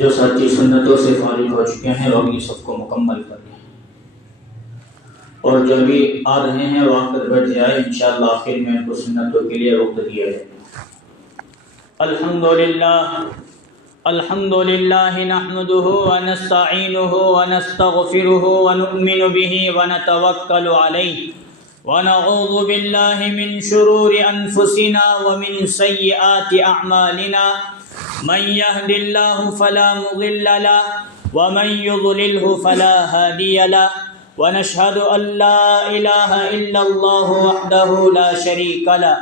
جو ساتھی سنتوں سے فارغ ہو چکے ہیں وہ اپنی صف کو مکمل کر لیں، اور جو بھی آ رہے ہیں وہ آ کر بیٹھ جائے، انشاءاللہ آخر میں ان کو سنتوں کے لیے وقت دیا جائے الحمد لله نحمده ونستعينه ونستغفره ونؤمن به ونتوكل عليه ونعوذ بالله من شرور أنفسنا ومن سيئات أعمالنا من يهد الله فلا مضل له ومن يضلله فلا هادي له ونشهد أن لا إله إلا الله وحده لا شريك له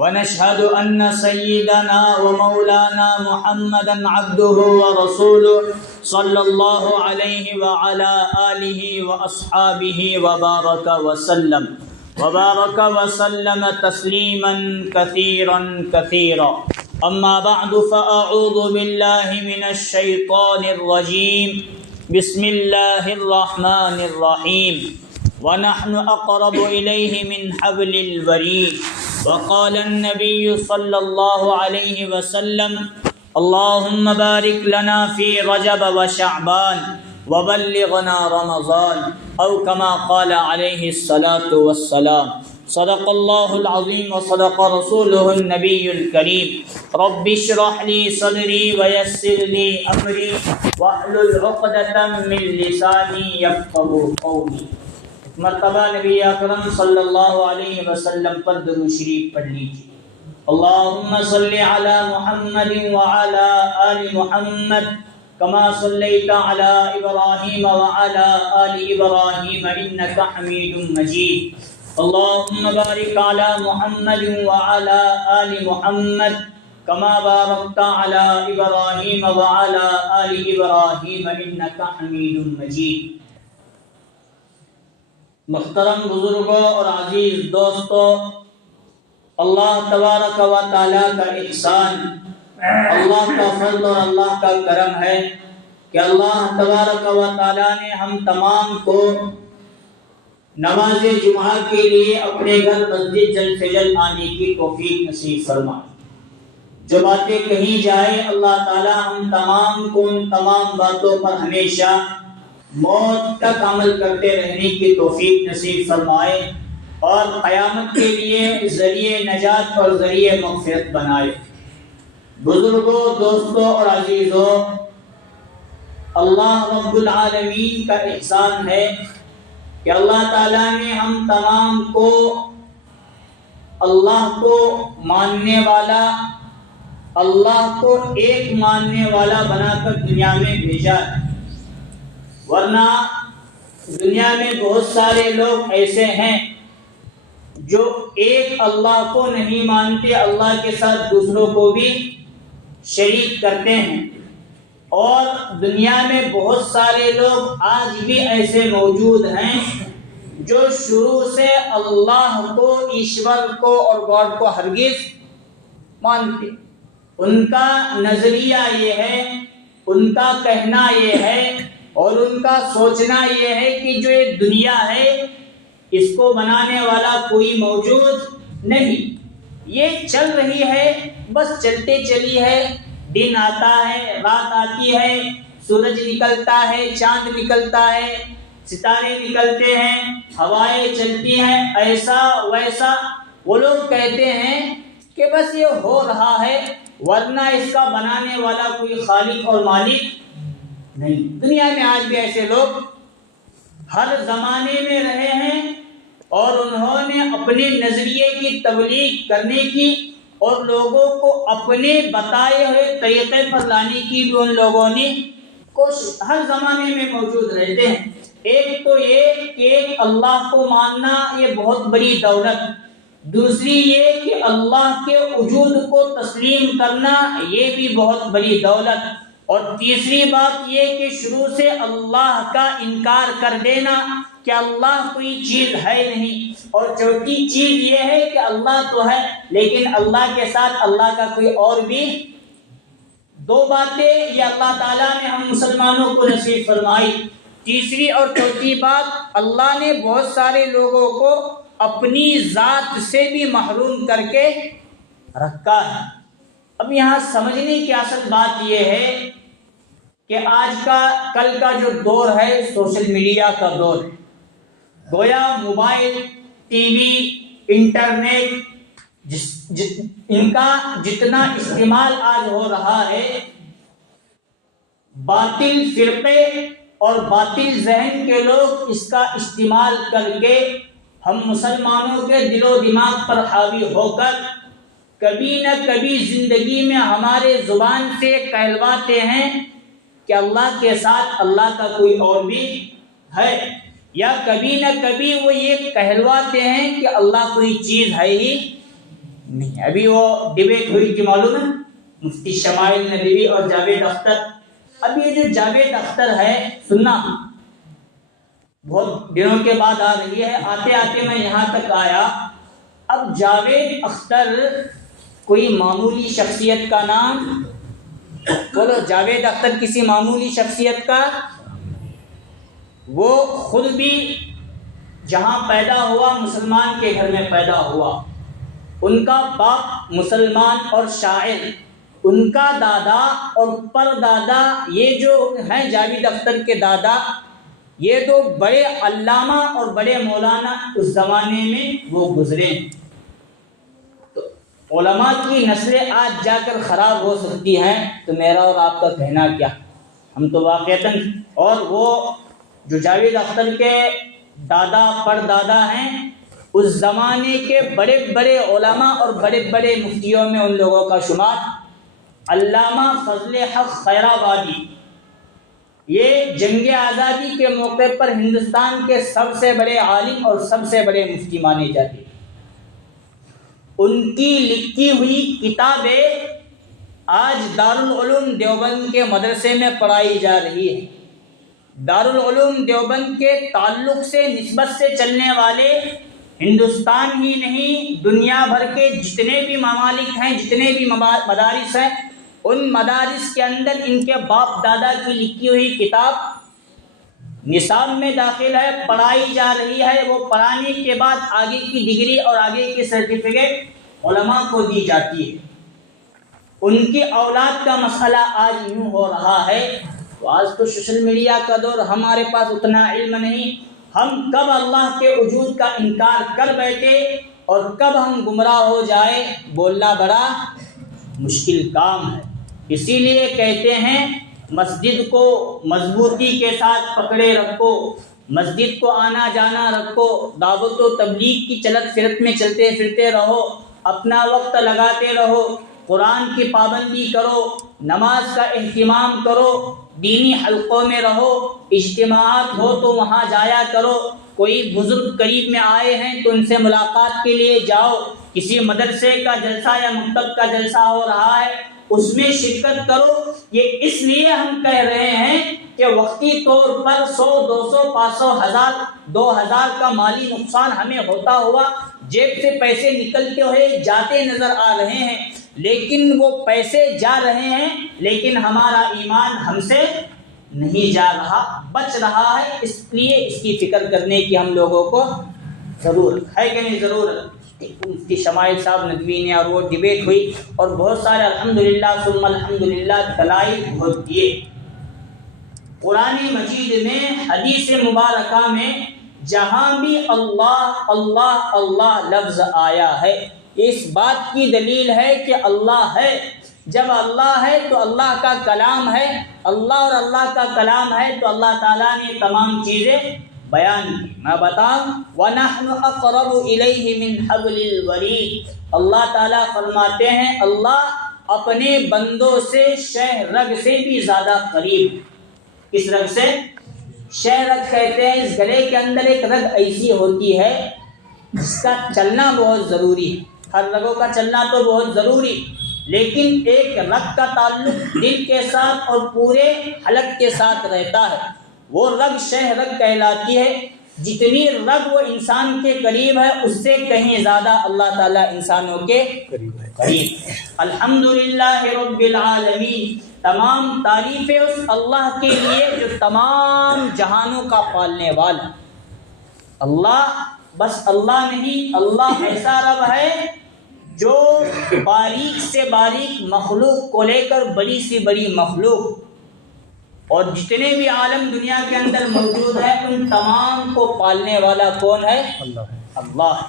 ونشهد أن سيدنا ومولانا محمدا عبده ورسوله صلى الله عليه وعلى آله وأصحابه وبارك وسلم تسليما كثيرا أما بعد فأعوذ بالله من الشيطان الرجيم بسم الله الرحمن الرحيم ونحن أقرب إليه من حبل الوريد وقال النبي صلى الله عليه وسلم اللهم بارك لنا في رجب وشعبان وبلغنا رمضان أو كما قال عليه الصلاة والسلام صدق الله العظيم وصدق رسوله النبي الكريم رب اشرح لي صدري ويسر لي أمري واحلل عقدة من لساني يفقهوا قولي۔ مرتبہ نبی اکرم صلی اللہ علیہ وسلم پر درود شریف پڑھ لیجیے۔ اللہم صلی علی محمد وعلی آل محمد کما صلیت علی ابراہیم وعلی آل ابراہیم انک حمید مجید۔ اللہم بارک علی محمد وعلی آل محمد کما بارکت علی ابراہیم وعلی آل ابراہیم انک حمید مجید۔ محترم بزرگوں اور عزیز دوستوں، اللہ تبارک و تعالیٰ کا احسان، اللہ کا فضل اور اللہ کا کرم ہے کہ اللہ تبارک و تعالیٰ نے ہم تمام کو نماز جمعہ کے لیے اپنے گھر مسجد جلد سے جلد آنے کی توفیق نصیب فرمائے۔ جو باتیں کہیں جائے اللہ تعالیٰ ہم تمام کو ان تمام باتوں پر ہمیشہ موت تک عمل کرتے رہنے کی توفیق نصیب فرمائے اور قیامت کے لیے ذریعہ نجات اور ذریعہ مغفرت بنائے۔ بزرگوں، دوستوں اور عزیزوں، اللہ رب العالمین کا احسان ہے کہ اللہ تعالیٰ نے ہم تمام کو اللہ کو ماننے والا، اللہ کو ایک ماننے والا بنا کر دنیا میں بھیجا ہے، ورنہ دنیا میں بہت سارے لوگ ایسے ہیں جو ایک اللہ کو نہیں مانتے، اللہ کے ساتھ دوسروں کو بھی شریک کرتے ہیں، اور دنیا میں بہت سارے لوگ آج بھی ایسے موجود ہیں جو شروع سے اللہ کو، ایشور کو اور گاڈ کو ہرگز مانتے۔ ان کا نظریہ یہ ہے، ان کا کہنا یہ ہے اور ان کا سوچنا یہ ہے کہ جو یہ دنیا ہے اس کو بنانے والا کوئی موجود نہیں، یہ چل رہی ہے، بس چلتے چلی ہے، دن آتا ہے، رات آتی ہے، سورج نکلتا ہے، چاند نکلتا ہے، ستارے نکلتے ہیں، ہوائیں چلتی ہیں، ایسا ویسا۔ وہ لوگ کہتے ہیں کہ بس یہ ہو رہا ہے، ورنہ اس کا بنانے والا کوئی خالق اور مالک نہیں۔ دنیا میں آج بھی ایسے لوگ ہر زمانے میں رہے ہیں اور انہوں نے اپنے نظریے کی تبلیغ کرنے کی اور لوگوں کو اپنے بتائے ہوئے طریقے پر لانے کی بھی ان لوگوں نے کوشش ہر زمانے میں موجود رہتے ہیں۔ ایک تو یہ کہ اللہ کو ماننا یہ بہت بڑی دولت، دوسری یہ کہ اللہ کے وجود کو تسلیم کرنا یہ بھی بہت بڑی دولت، اور تیسری بات یہ کہ شروع سے اللہ کا انکار کر دینا کہ اللہ کوئی چیز ہے نہیں، اور چوتھی چیز یہ ہے کہ اللہ تو ہے لیکن اللہ کے ساتھ اللہ کا کوئی اور بھی۔ دو باتیں یہ اللہ تعالیٰ نے ہم مسلمانوں کو نصیب فرمائی۔ تیسری اور چوتھی بات، اللہ نے بہت سارے لوگوں کو اپنی ذات سے بھی محروم کر کے رکھا ہے۔ اب یہاں سمجھنے کی اصل بات یہ ہے کہ آج کا کل کا جو دور ہے سوشل میڈیا کا دور ہے. گویا موبائل، ٹی وی، انٹرنیٹ ان کا جتنا استعمال آج ہو رہا ہے، باطل فرقے اور باطل ذہن کے لوگ اس کا استعمال کر کے ہم مسلمانوں کے دل و دماغ پر حاوی ہو کر کبھی نہ کبھی زندگی میں ہمارے زبان سے کہلواتے ہیں کہ اللہ کے ساتھ اللہ کا کوئی اور بھی ہے، یا کبھی نہ کبھی وہ یہ کہلواتے ہیں کہ اللہ کوئی چیز ہے ہی نہیں. ابھی وہ ڈبیٹ ہوئی تھی معلوم ہے، مفتی شمائل ندوی اور جاوید اختر. اب یہ جو جاوید اختر ہے، سننا بہت دنوں کے بعد آ رہی ہے، آتے آتے میں یہاں تک آیا. اب جاوید اختر کوئی معمولی شخصیت کا نام بولو. جاوید اختر کسی معمولی شخصیت کا، وہ خود بھی جہاں پیدا ہوا مسلمان کے گھر میں پیدا ہوا، ان کا باپ مسلمان اور شاعر، ان کا دادا اور پردادا یہ جو ہیں جاوید اختر کے دادا، یہ تو بڑے علامہ اور بڑے مولانا اس زمانے میں وہ گزرے. تو علماء کی نسلیں آج جا کر خراب ہو سکتی ہیں تو میرا اور آپ کا کہنا کیا. ہم تو واقعتاً، اور وہ جو جاوید اختر کے دادا پردادا ہیں، اس زمانے کے بڑے بڑے علماء اور بڑے بڑے مفتیوں میں ان لوگوں کا شمار. علامہ فضل حق خیرآبادی، یہ جنگ آزادی کے موقع پر ہندوستان کے سب سے بڑے عالم اور سب سے بڑے مفتی مانے جاتے ہیں. ان کی لکھی ہوئی کتابیں آج دارالعلوم دیوبند کے مدرسے میں پڑھائی جا رہی ہے. دارالعلوم دیوبند کے تعلق سے نسبت سے چلنے والے ہندوستان ہی نہیں دنیا بھر کے جتنے بھی ممالک ہیں، جتنے بھی مدارس ہیں، ان مدارس کے اندر ان کے باپ دادا کی لکھی ہوئی کتاب نصاب میں داخل ہے، پڑھائی جا رہی ہے. وہ پڑھانے کے بعد آگے کی ڈگری اور آگے کی سرٹیفکیٹ علماء کو دی جاتی ہے. ان کی اولاد کا مسئلہ آج یوں ہو رہا ہے. تو آج تو سوشل میڈیا کا دور، ہمارے پاس اتنا علم نہیں، ہم کب اللہ کے وجود کا انکار کر بیٹھے اور کب ہم گمراہ ہو جائے، بولنا بڑا مشکل کام ہے. اسی لیے کہتے ہیں مسجد کو مضبوطی کے ساتھ پکڑے رکھو، مسجد کو آنا جانا رکھو، دعوت و تبلیغ کی چلت فرت میں چلتے پھرتے رہو، اپنا وقت لگاتے رہو، قرآن کی پابندی کرو، نماز کا اہتمام کرو، دینی حلقوں میں رہو، اجتماعات ہو تو وہاں جایا کرو، کوئی بزرگ قریب میں آئے ہیں تو ان سے ملاقات کے لیے جاؤ، کسی مدرسے کا جلسہ یا مکتب کا جلسہ ہو رہا ہے اس میں شرکت کرو. یہ اس لیے ہم کہہ رہے ہیں کہ وقتی طور پر 100 200 500 1000 2000 کا مالی نقصان ہمیں ہوتا ہوا، جیب سے پیسے نکلتے ہوئے جاتے نظر آ رہے ہیں، لیکن وہ پیسے جا رہے ہیں لیکن ہمارا ایمان ہم سے نہیں جا رہا، بچ رہا ہے. اس لیے اس کی فکر کرنے کی ہم لوگوں کو ضرورت ہے کہ نہیں ضرورت. مفتی شمائل صاحب ندوی نے اور وہ ڈبیٹ ہوئی اور بہت سارے الحمدللہ ثم الحمدللہ دلائل بہت دیے. قرآن مجید میں حدیث مبارکہ میں جہاں بھی اللہ اللہ اللہ لفظ آیا ہے، اس بات کی دلیل ہے کہ اللہ ہے. جب اللہ ہے تو اللہ کا کلام ہے، اللہ اور اللہ کا کلام ہے تو اللہ تعالیٰ نے تمام چیزیں بیان کی. میں بتاؤں وَنَحْنُ أَقْرَبُ إِلَيْهِ مِنْ حَبْلِ الْوَرِيدِ، اللہ تعالیٰ فرماتے ہیں اللہ اپنے بندوں سے شہ رگ سے بھی زیادہ قریب. کس رگ سے؟ شہ رگ کہتے ہیں اس گلے کے اندر ایک رگ ایسی ہوتی ہے جس کا چلنا بہت ضروری ہے. ہر رگوں کا چلنا تو بہت ضروری، لیکن ایک رگ کا تعلق دل کے ساتھ اور پورے حلق کے ساتھ رہتا ہے، وہ رگ شہ رگ کہلاتی ہے. جتنی رگ وہ انسان کے قریب ہے اس سے کہیں زیادہ اللہ تعالیٰ انسانوں کے قریب. الحمدللہ رب العالمین، تمام تعریفیں اس اللہ کے لیے جو تمام جہانوں کا پالنے والا. اللہ بس اللہ نہیں، اللہ ایسا رب ہے جو باریک سے باریک مخلوق کو لے کر بڑی سے بڑی مخلوق اور جتنے بھی عالم دنیا کے اندر موجود ہیں ان تمام کو پالنے والا کون ہے؟ اللہ۔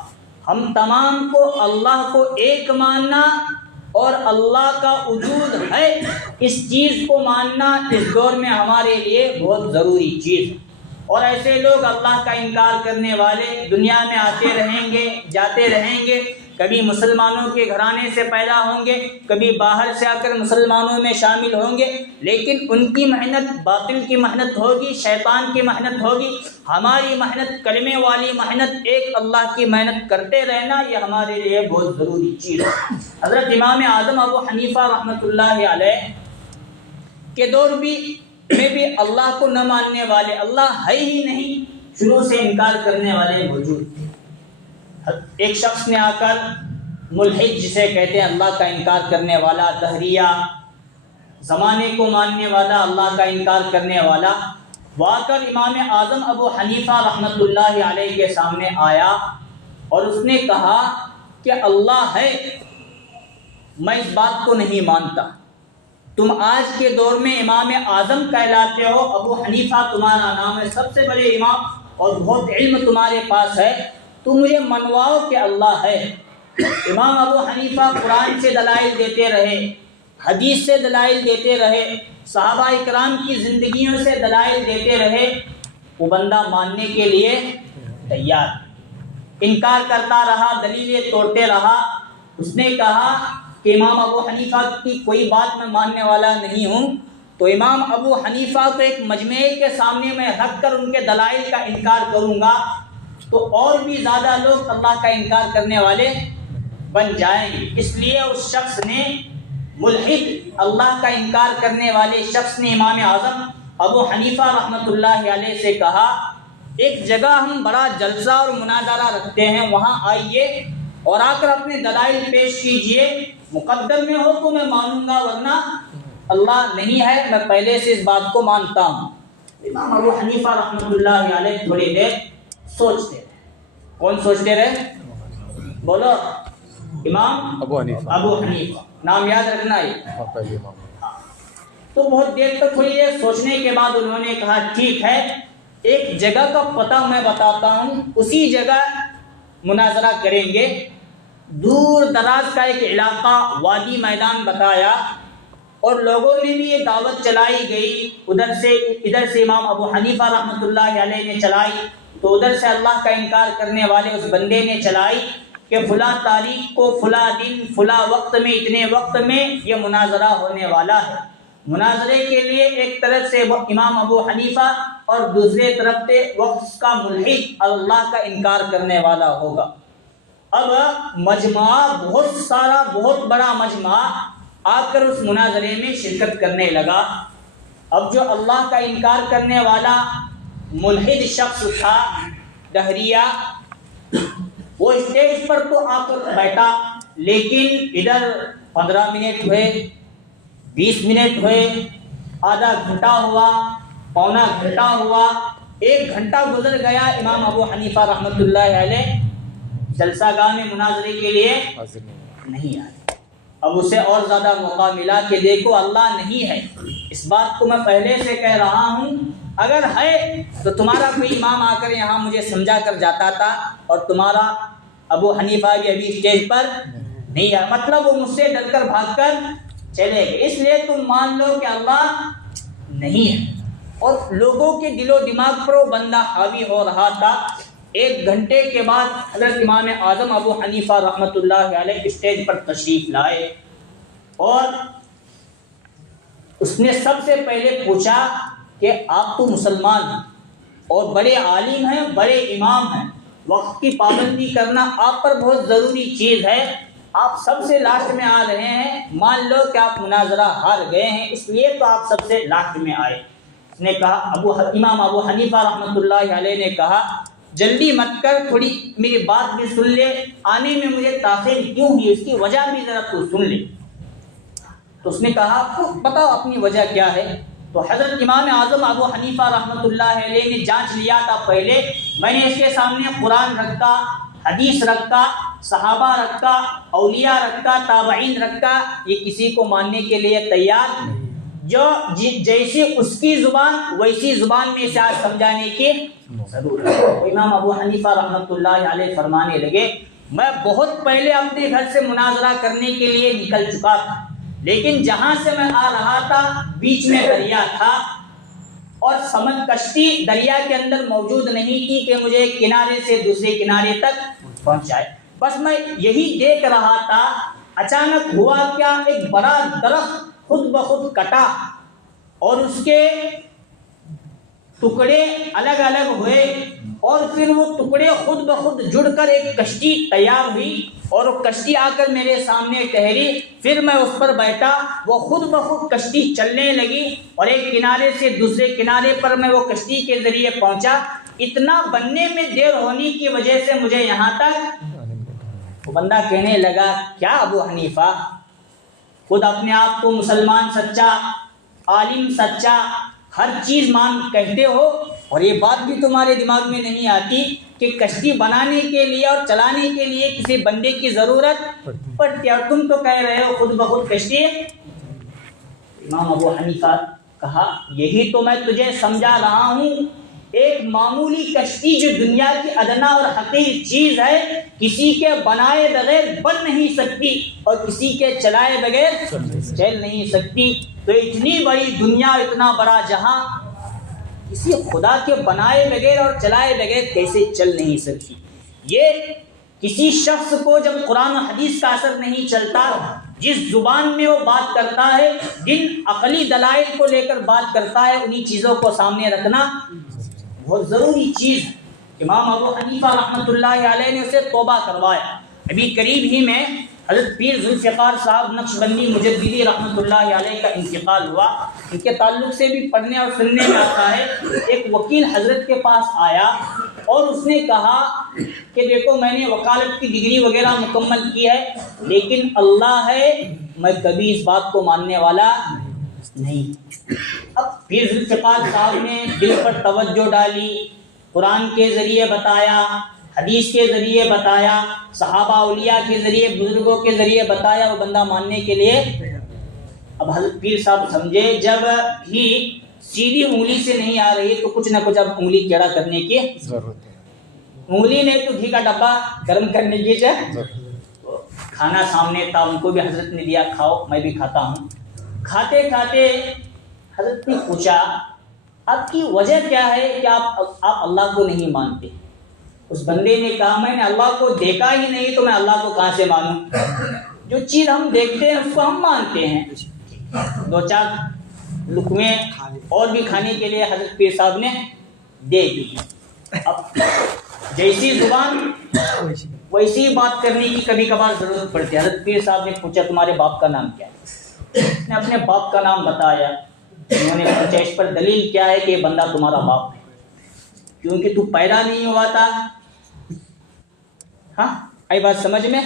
ہم تمام کو اللہ کو ایک ماننا اور اللہ کا وجود ہے اس چیز کو ماننا اس دور میں ہمارے لیے بہت ضروری چیز ہے۔ اور ایسے لوگ اللہ کا انکار کرنے والے دنیا میں آتے رہیں گے، جاتے رہیں گے، کبھی مسلمانوں کے گھرانے سے پیدا ہوں گے، کبھی باہر سے آ کر مسلمانوں میں شامل ہوں گے، لیکن ان کی محنت باطل کی محنت ہوگی، شیطان کی محنت ہوگی۔ ہماری محنت، کلمے والی محنت، ایک اللہ کی محنت کرتے رہنا، یہ ہمارے لیے بہت ضروری چیز ہے۔ حضرت امام اعظم ابو حنیفہ رحمۃ اللہ علیہ کے دور میں بھی اللہ کو نہ ماننے والے، اللہ ہے ہی نہیں، شروع سے انکار کرنے والے موجود تھے۔ ایک شخص نے آ کر ملحد جسے کہتے ہیں اللہ کا انکار کرنے والا، دہریہ، زمانے کو ماننے والا، اللہ کا انکار کرنے والا، وہ آ کر امام اعظم ابو حنیفہ رحمۃ اللہ علیہ کے سامنے آیا اور اس نے کہا کہ اللہ ہے، میں اس بات کو نہیں مانتا۔ تم آج کے دور میں امام اعظم کہلاتے ہو، ابو حنیفہ تمہارا نام ہے، سب سے بڑے امام، اور بہت علم تمہارے پاس ہے، تم مجھے منواؤ کہ اللہ ہے۔ امام ابو حنیفہ قرآن سے دلائل دیتے رہے، حدیث سے دلائل دیتے رہے، صحابہ اکرام کی زندگیوں سے دلائل دیتے رہے، وہ بندہ ماننے کے لیے تیار، انکار کرتا رہا، دلیلیں توڑتے رہا۔ اس نے کہا کہ امام ابو حنیفہ کی کوئی بات میں ماننے والا نہیں ہوں، تو امام ابو حنیفہ کو ایک مجمع کے سامنے میں رکھ کر ان کے دلائل کا انکار کروں گا تو اور بھی زیادہ لوگ اللہ کا انکار کرنے والے بن جائیں گے۔ اس لیے اس شخص نے، ملحد اللہ کا انکار کرنے والے شخص نے امام اعظم ابو حنیفہ رحمۃ اللہ علیہ سے کہا ایک جگہ ہم بڑا جلسہ اور مناظرہ رکھتے ہیں، وہاں آئیے اور آ کر اپنے دلائل پیش کیجئے، مقدر میں ہو تو میں مانوں گا، ورنہ اللہ نہیں ہے، میں پہلے سے اس بات کو مانتا ہوں۔ امام ابو حنیفہ رحمۃ اللہ علیہ تھوڑی دیر سوچتے رہے۔ کون سوچتے رہے؟ بولو، امام ابو حنیفہ، نام یاد رکھنا ہے۔ تو بہت دیر تک تھوڑی دیر سوچنے کے بعد انہوں نے کہا ٹھیک ہے، ایک جگہ کا پتہ میں بتاتا ہوں، اسی جگہ مناظرہ کریں گے۔ دور دراز کا ایک علاقہ، وادی میدان بتایا، اور لوگوں نے بھی یہ دعوت چلائی گئی، ادھر سے امام ابو حنیفہ رحمۃ اللہ علیہ نے چلائی، تو ادھر سے اللہ کا انکار کرنے والے اس بندے نے چلائی کہ فلاں تاریخ کو، فلاں دن، فلاں وقت میں، اتنے وقت میں یہ مناظرہ ہونے والا ہے۔ مناظرے کے لیے ایک طرف سے امام ابو حنیفہ اور دوسرے طرف سے وقت کا ملحد، اللہ کا انکار کرنے والا ہوگا۔ اب مجمع بہت سارا، بہت بڑا مجمع آ کر اس مناظرے میں شرکت کرنے لگا۔ اب جو اللہ کا انکار کرنے والا ملحد شخص تھا، دہریہ، وہ اسٹیج پر تو آ کر بیٹھا، لیکن ادھر 15 منٹ ہوئے، 20 منٹ ہوئے، آدھا گھنٹہ ہوا، پونا گھنٹہ ہوا، 1 گھنٹہ گزر گیا، امام ابو حنیفہ رحمۃ اللہ علیہ جلسہ گاہ میں مناظرے کے لیے نہیں آئے۔ اب اسے اور زیادہ موقع ملا کہ دیکھو اللہ نہیں ہے، اس بات کو میں پہلے سے کہہ رہا ہوں، اگر ہے تو تمہارا کوئی امام آ کر یہاں مجھے سمجھا کر جاتا تھا، اور تمہارا ابو حنیفہ بھی ابھی اسٹیج پر نہیں ہے، مطلب وہ مجھ سے ڈر کر بھاگ کر چلے گئے، اس لیے تم مان لو کہ اللہ نہیں ہے۔ اور لوگوں کے دل و دماغ پر وہ بندہ حاوی ہو رہا تھا۔ 1 گھنٹے کے بعد حضرت امام اعظم ابو حنیفہ رحمۃ اللہ علیہ اسٹیج پر تشریف لائے، اور اس نے سب سے پہلے پوچھا کہ آپ تو مسلمان ہیں اور بڑے عالم ہیں، بڑے امام ہیں، وقت کی پابندی کرنا آپ پر بہت ضروری چیز ہے، آپ سب سے لاسٹ میں آ رہے ہیں، مان لو کہ آپ مناظرہ ہار گئے ہیں، اس لیے تو آپ سب سے لاسٹ میں آئے۔ اس نے کہا، امام ابو حنیفہ رحمۃ اللہ علیہ نے کہا جلدی مت کر، تھوڑی میری بات بھی سن لے، آنے میں مجھے تاخیر کیوں ہوئی، اس کی وجہ بھی ذرا تو سن لے۔ تو اس نے کہا بتاؤ اپنی وجہ کیا ہے؟ تو حضرت امام اعظم ابو حنیفہ رحمۃ اللہ علیہ نے جانچ لیا تھا پہلے، میں نے اس کے سامنے قرآن رکھا، حدیث رکھا، صحابہ رکھا، اولیاء رکھا، تابعین رکھا، یہ کسی کو ماننے کے لیے تیار جیسی اس کی زبان ویسی زبان میں اسے آج سمجھانے کی ضرورت ہے۔ امام ابو حنیفہ رحمۃ اللہ علیہ فرمانے لگے میں بہت پہلے اپنے گھر سے مناظرہ کرنے کے لیے نکل چکا تھا، لیکن جہاں سے میں آ رہا تھا بیچ میں دریا تھا اور سمجھ کشتی دریا کے اندر موجود نہیں تھی کہ مجھے کنارے سے دوسرے کنارے تک پہنچائے، بس میں یہی دیکھ رہا تھا۔ اچانک ہوا کیا، ایک بڑا درخت خود بخود کٹا اور اس کے ٹکڑے الگ الگ ہوئے اور پھر وہ ٹکڑے خود بخود جڑ کر ایک کشتی تیار ہوئی اور وہ کشتی آ کر میرے سامنے ٹھہری، پھر میں اس پر بیٹھا، وہ خود بخود کشتی چلنے لگی اور ایک کنارے سے دوسرے کنارے پر میں وہ کشتی کے ذریعے پہنچا۔ اتنا بننے میں دیر ہونے کی وجہ سے مجھے یہاں تک، وہ بندہ کہنے لگا کیا ابو حنیفہ خود اپنے آپ کو مسلمان سچا، عالم سچا، ہر چیز کہتے ہو اور یہ بات بھی تمہارے دماغ میں نہیں آتی کہ کشتی بنانے کے لیے اور چلانے کے لیے کسی بندے کی ضرورت پڑتی ہے، اور تم تو کہہ رہے ہو خود بخود کشتی۔ امام ابو حنیفہ کہا یہی تو میں تجھے سمجھا رہا ہوں، ایک معمولی کشتی جو دنیا کی ادنا اور حقیر چیز ہے کسی کے بنائے بغیر بن نہیں سکتی اور کسی کے چلائے بغیر چل نہیں سکتی، تو اتنی بڑی دنیا، اتنا بڑا جہاں کسی خدا کے بنائے بغیر اور چلائے بغیر کیسے چل نہیں سکتی؟ یہ کسی شخص کو جب قرآن و حدیث کا اثر نہیں چلتا، جس زبان میں وہ بات کرتا ہے، جن عقلی دلائل کو لے کر بات کرتا ہے، انہی چیزوں کو سامنے رکھنا بہت ضروری چیز ہے۔ امام ابو حنیفہ رحمۃ اللہ علیہ نے اسے توبہ کروایا۔ ابھی قریب ہی میں حضرت پیر ذوالفقار صاحب نقشبندی مجددی رحمۃ اللہ علیہ کا انتقال ہوا۔ ان کے تعلق سے بھی پڑھنے اور سننے میں آتا ہے، ایک وکیل حضرت کے پاس آیا اور اس نے کہا کہ دیکھو میں نے وکالت کی ڈگری وغیرہ مکمل کی ہے، لیکن اللہ ہے میں کبھی اس بات کو ماننے والا نہیں۔ اب پیر ذوالفقار صاحب نے دل پر توجہ ڈالی، قرآن کے ذریعے بتایا، حدیث کے ذریعے بتایا، صحابہ اولیاء کے ذریعے، بزرگوں کے ذریعے بتایا، وہ بندہ ماننے کے لیے۔ اب حضرت پیر صاحب سمجھے جب بھی سیدھی انگلی سے نہیں آ رہی تو کچھ نہ کچھ اب انگلی ٹیڑھا کرنے کی ضرورت ہے۔ انگلی نے تو گھی کا ڈبہ گرم کرنے کی کھانا سامنے تھا، ان کو بھی حضرت نے دیا، کھاؤ، میں بھی کھاتا ہوں۔ کھاتے کھاتے حضرت نے پوچھا آپ کی وجہ کیا ہے کہ آپ اللہ کو نہیں مانتے؟ اس بندے نے کہا میں نے اللہ کو دیکھا ہی نہیں تو میں اللہ کو کہاں سے مانوں؟ جو چیز ہم دیکھتے ہیں اس کو ہم مانتے ہیں۔ دو چار لقمے اور بھی کھانے کے لیے حضرت پیر صاحب نے دے دی۔ اب جیسی زبان ویسی بات کرنے کی کبھی کبھار ضرورت پڑتی ہے۔ حضرت پیر صاحب نے پوچھا تمہارے باپ کا نام کیا ہے؟ اس نے اپنے باپ کا نام بتایا۔ انہوں نے پوچھا اس پر دلیل کیا ہے کہ یہ بندہ تمہارا باپ ہے؟ کیونکہ تو پیدا نہیں ہوا تھا۔ ہاں آئی بات سمجھ میں؟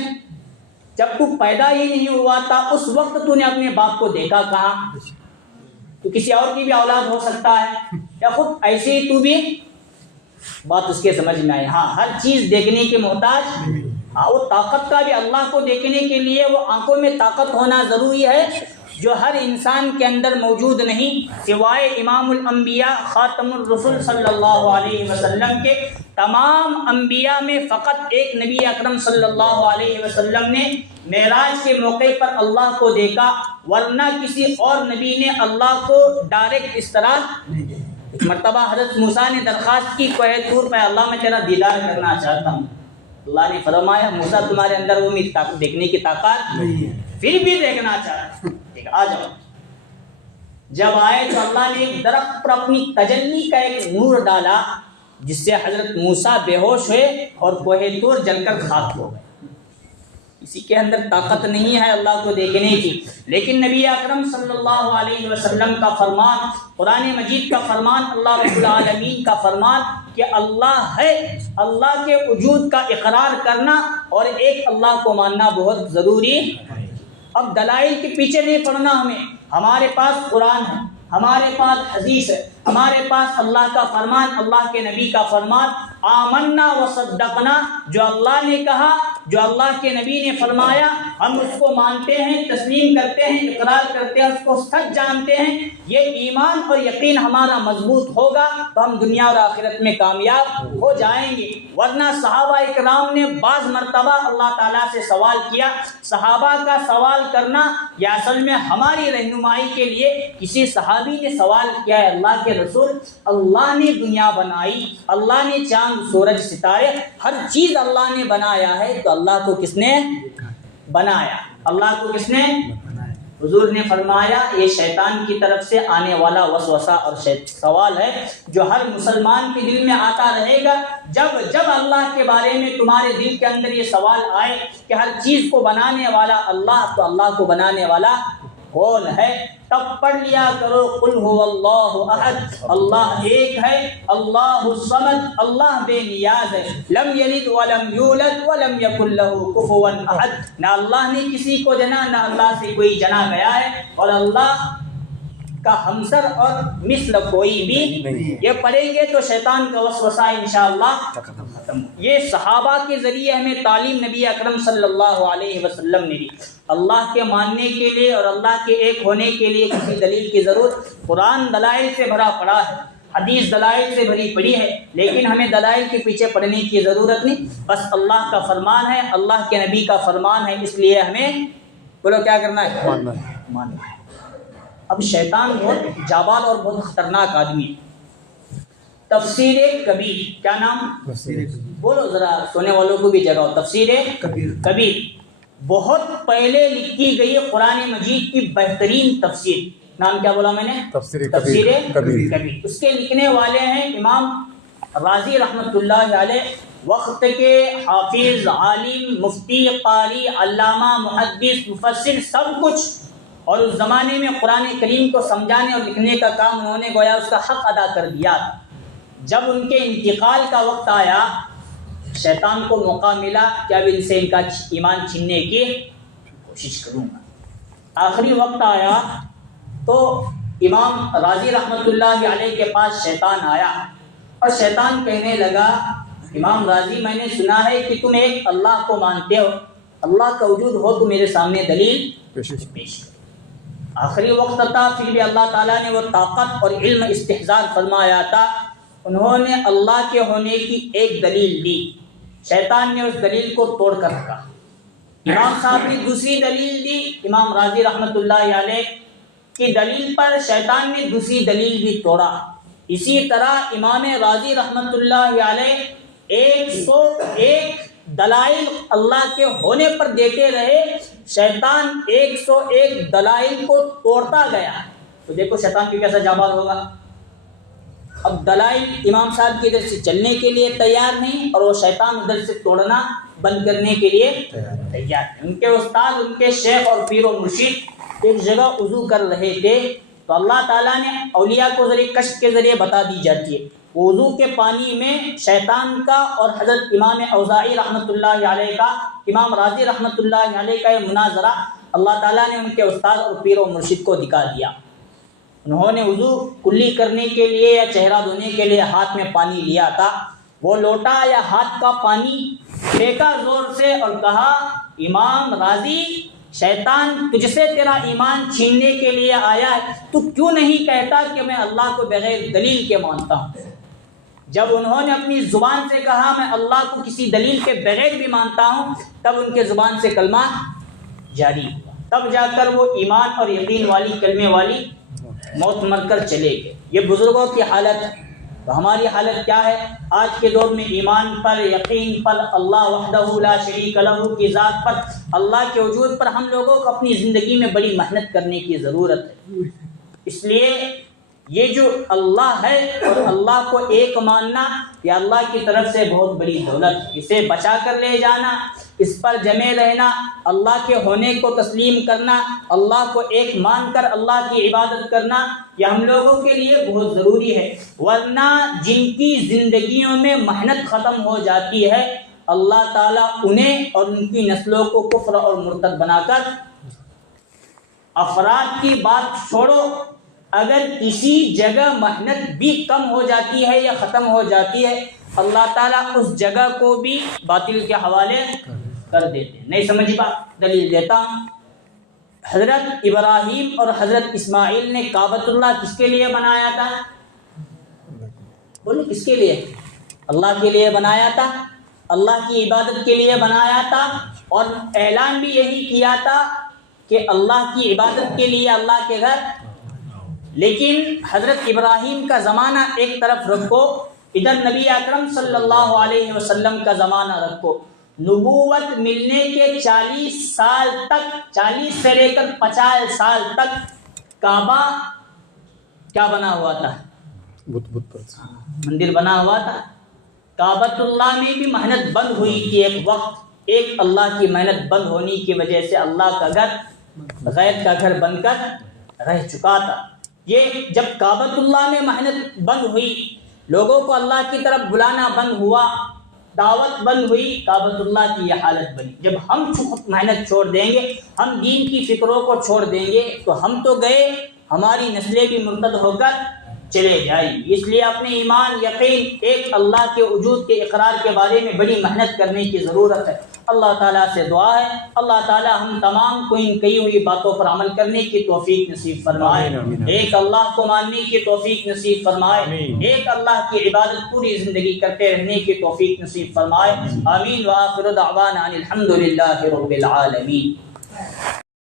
جب تو پیدا ہی نہیں ہوا تھا اس وقت تو نے اپنے باپ کو دیکھا کہاں؟ تو کسی اور کی بھی اولاد ہو سکتا ہے یا خود ایسے ہی تو بھی؟ بات اس کے سمجھ میں آئی۔ ہاں ہر چیز دیکھنے کے محتاج، ہاں وہ طاقت کا بھی اللہ کو دیکھنے کے لیے وہ آنکھوں میں طاقت ہونا ضروری ہے جو ہر انسان کے اندر موجود نہیں، سوائے امام الانبیاء خاتم الرسل صلی اللہ علیہ وسلم کے۔ تمام انبیاء میں فقط ایک نبی اکرم صلی اللہ علیہ وسلم نے معراج کے موقع پر اللہ کو دیکھا، ورنہ کسی اور نبی نے اللہ کو ڈائریکٹ اس طرح نہیں دیکھا۔ ایک مرتبہ حضرت موسیٰ نے درخواست کی کوہ طور پہ اللہ میں تیرا دیدار کرنا چاہتا ہوں۔ اللہ نے فرمایا موسیٰ تمہارے اندر وہ میری دیکھنے کی طاقت نہیں ہے، پھر بھی دیکھنا چاہتا ہوں، آ جاؤ۔ جب آئے تو اللہ نے ایک درخت پر اپنی تجلی کا ایک نور ڈالا جس سے حضرت موسیٰ بے ہوش ہوئے اور کوہ طور جل کر خاک ہو گئے۔ کسی کے اندر طاقت نہیں ہے اللہ کو دیکھنے کی، لیکن نبی اکرم صلی اللہ علیہ وسلم کا فرمان، قرآن مجید کا فرمان، اللہ رب العالمین کا فرمان کہ اللہ ہے، اللہ کے وجود کا اقرار کرنا اور ایک اللہ کو ماننا بہت ضروری ہے۔ اب دلائل کے پیچھے نہیں پڑنا ہمیں، ہمارے پاس قرآن ہے، ہمارے پاس حدیث ہے، ہمارے پاس اللہ کا فرمان، اللہ کے نبی کا فرمان، آمنا و صدقنا، جو اللہ نے کہا، جو اللہ کے نبی نے فرمایا، ہم اس کو مانتے ہیں، تسلیم کرتے ہیں، اقرار کرتے ہیں، اس کو سچ جانتے ہیں، یہ ایمان اور یقین ہمارا مضبوط ہوگا تو ہم دنیا اور آخرت میں کامیاب ہو جائیں گے۔ ورنہ صحابہ اکرام نے بعض مرتبہ اللہ تعالیٰ سے سوال کیا۔ صحابہ کا سوال کرنا یہ اصل میں ہماری رہنمائی کے لیے، کسی صحابی نے سوال کیا ہے، اللہ کے رسول، اللہ نے دنیا بنائی، اللہ نے چاند سورج ستارے، ہر چیز اللہ نے بنایا ہے، تو اللہ کو کس نے بنایا؟ اللہ کو کس نے؟ حضور نے فرمایا یہ شیطان کی طرف سے آنے والا وسوسہ اور سوال ہے جو ہر مسلمان کے دل میں آتا رہے گا۔ جب اللہ کے بارے میں تمہارے دل کے اندر یہ سوال آئے کہ ہر چیز کو بنانے والا اللہ، تو اللہ کو بنانے والا کون ہے، تب پڑھ لیا کرو قل هو اللہ احد، اللہ ایک ہے، اللہ الصمد، اللہ بے نیاز ہے، لم یلد ولم یولد ولم یکن له کفوا احد، نہ اللہ نے کسی کو جنا، نہ اللہ سے کوئی جنا گیا ہے، اور اللہ کا ہمسر اور مثل کوئی بھی نہیں۔ یہ پڑھیں گے تو شیطان کا وسوسہ انشاءاللہ ختم۔ یہ صحابہ کے ذریعے ہمیں تعلیم نبی اکرم صلی اللہ علیہ وسلم نے دی۔ اللہ کے ماننے کے لیے اور اللہ کے ایک ہونے کے لیے کسی دلیل کی ضرورت، قرآن دلائل سے بھرا پڑا ہے، حدیث دلائل سے بھری پڑی ہے، لیکن ہمیں دلائل کے پیچھے پڑنے کی ضرورت نہیں، بس اللہ کا فرمان ہے، اللہ کے نبی کا فرمان ہے، اس لیے ہمیں بولو کیا کرنا ہے؟ ماننا ہے۔ اب شیطان بہت جابال اور بہت خطرناک آدمی ہے۔ تفسیر کبیر، کیا نام؟ بولو ذرا سونے والوں کو بھی جگاؤ۔ تفسیر کبیر بہت پہلے لکھی گئی قرآن مجید کی بہترین تفسیر۔ نام کیا بولا میں نے؟ تفسیر کبیر۔ اس کے لکھنے والے ہیں امام راضی رحمۃ اللہ علیہ، وقت کے حافظ، عالم، مفتی، قاری، علامہ، محدث، مفسر، سب کچھ، اور اس زمانے میں قرآن کریم کو سمجھانے اور لکھنے کا کام انہوں نے گویا اس کا حق ادا کر دیا۔ جب ان کے انتقال کا وقت آیا، شیطان کو موقع ملا کہ اب ان سے ان کا ایمان چھیننے کی کوشش کروں گا۔ آخری وقت آیا تو امام راضی رحمۃ اللہ علیہ کے پاس شیطان آیا اور شیطان کہنے لگا، امام راضی میں نے سنا ہے کہ تم ایک اللہ کو مانتے ہو، اللہ کا وجود ہو تو میرے سامنے دلیل پیش کرو۔ آخری وقت تھا، پھر بھی اللہ تعالیٰ نے وہ طاقت اور علم استحضار فرمایا تھا، انہوں نے اللہ کے ہونے کی ایک دلیل دی، شیطان نے اس دلیل کو توڑ کر رکھا۔ امام صاحب نے دوسری دلیل دی، امام راضی رحمۃ اللہ علیہ کی دلیل پر شیطان نے دوسری دلیل بھی توڑا۔ اسی طرح امام راضی رحمۃ اللہ علیہ 101 دلائل اللہ کے ہونے پر دیتے رہے، شیطان 101 دلائل کو توڑتا گیا۔ تو دیکھو شیطان کی کیسا جابال ہوگا۔ اب دلائل امام صاحب کی ادھر سے چلنے کے لیے تیار نہیں، اور وہ شیطان ادھر سے توڑنا بند کرنے کے لیے تیار ہے۔ ان کے استاد، ان کے شیخ اور پیر و مرشد ایک جگہ وضو کر رہے تھے، تو اللہ تعالیٰ نے اولیاء کو ذریعے کشف کے ذریعے بتا دی جاتی ہے، وضو کے پانی میں شیطان کا اور حضرت امام اوزاعی رحمۃ اللہ علیہ کا، امام راضی رحمۃ اللہ علیہ کا یہ مناظرہ اللہ تعالیٰ نے ان کے استاد اور پیر و مرشد کو دکھا دیا۔ انہوں نے وضو کلی کرنے کے لیے یا چہرہ دھونے کے لیے ہاتھ میں پانی لیا تھا، وہ لوٹا یا ہاتھ کا پانی پھینکا زور سے اور کہا، امام راضی، شیطان تجھ سے تیرا ایمان چھیننے کے لیے آیا ہے، تو کیوں نہیں کہتا کہ میں اللہ کو بغیر دلیل کے مانتا ہوں؟ جب انہوں نے اپنی زبان سے کہا میں اللہ کو کسی دلیل کے بغیر بھی مانتا ہوں، تب ان کے زبان سے کلمہ جاری ہوا، تب جا کر وہ ایمان اور یقین والی کلمے والی موت مر کر چلے گئے۔ یہ بزرگوں کی حالت ہے، تو ہماری حالت کیا ہے؟ آج کے دور میں ایمان پر، یقین پر، اللہ وحدہ لا شریک لہ کی ذات پر، اللہ کے وجود پر ہم لوگوں کو اپنی زندگی میں بڑی محنت کرنے کی ضرورت ہے۔ اس لیے یہ جو اللہ ہے اور اللہ کو ایک ماننا، یہ اللہ کی طرف سے بہت بڑی دولت ہے، اسے بچا کر لے جانا، اس پر جمے رہنا، اللہ کے ہونے کو تسلیم کرنا، اللہ کو ایک مان کر اللہ کی عبادت کرنا، یہ ہم لوگوں کے لیے بہت ضروری ہے۔ ورنہ جن کی زندگیوں میں محنت ختم ہو جاتی ہے، اللہ تعالیٰ انہیں اور ان کی نسلوں کو کفر اور مرتد بنا کر، افراد کی بات چھوڑو، اگر کسی جگہ محنت بھی کم ہو جاتی ہے یا ختم ہو جاتی ہے، اللہ تعالیٰ اس جگہ کو بھی باطل کے حوالے کر دیتے ہیں۔ نہیں سمجھ بات؟ دلیل دیتا ہوں۔ حضرت ابراہیم اور حضرت اسماعیل نے کعبۃ اللہ کس کے لیے بنایا تھا؟ بولے کس کے لیے؟ اللہ کے لیے بنایا تھا، اللہ کی عبادت کے لیے بنایا تھا، اور اعلان بھی یہی کیا تھا کہ اللہ کی عبادت کے لیے اللہ کے گھر۔ لیکن حضرت ابراہیم کا زمانہ ایک طرف رکھو، ادھر نبی اکرم صلی اللہ علیہ وسلم کا زمانہ رکھو۔ نبوت ملنے کے 40 سال تک، 40 سے لے کر 50 سال تک کعبہ کیا بنا ہوا تھا؟ مندر بنا ہوا تھا۔ کعبۃ اللہ میں بھی محنت بند ہوئی تھی ایک وقت، ایک اللہ کی محنت بند ہونے کی وجہ سے اللہ کا گھر غیر کا گھر بن کر رہ چکا تھا۔ یہ جب کعبۃ اللہ میں محنت بند ہوئی، لوگوں کو اللہ کی طرف بلانا بند ہوا، دعوت بند ہوئی، کعبۃ اللہ کی یہ حالت بنی۔ جب ہم محنت چھوڑ دیں گے، ہم دین کی فکروں کو چھوڑ دیں گے، تو ہم تو گئے، ہماری نسلیں بھی مرتد ہو کر چلے جائیں گی۔ اس لیے اپنے ایمان، یقین، ایک اللہ کے وجود کے اقرار کے بارے میں بڑی محنت کرنے کی ضرورت ہے۔ اللہ تعالیٰ سے دعا ہے اللہ تعالیٰ ہم تمام کو ان کہی ہوئی باتوں پر عمل کرنے کی توفیق نصیب فرمائے، ایک اللہ کو ماننے کی توفیق نصیب فرمائے، ایک اللہ کی عبادت پوری زندگی کرتے رہنے کی توفیق نصیب فرمائے۔ آمین وآخر دعوانا ان الحمد للہ رب العالمین۔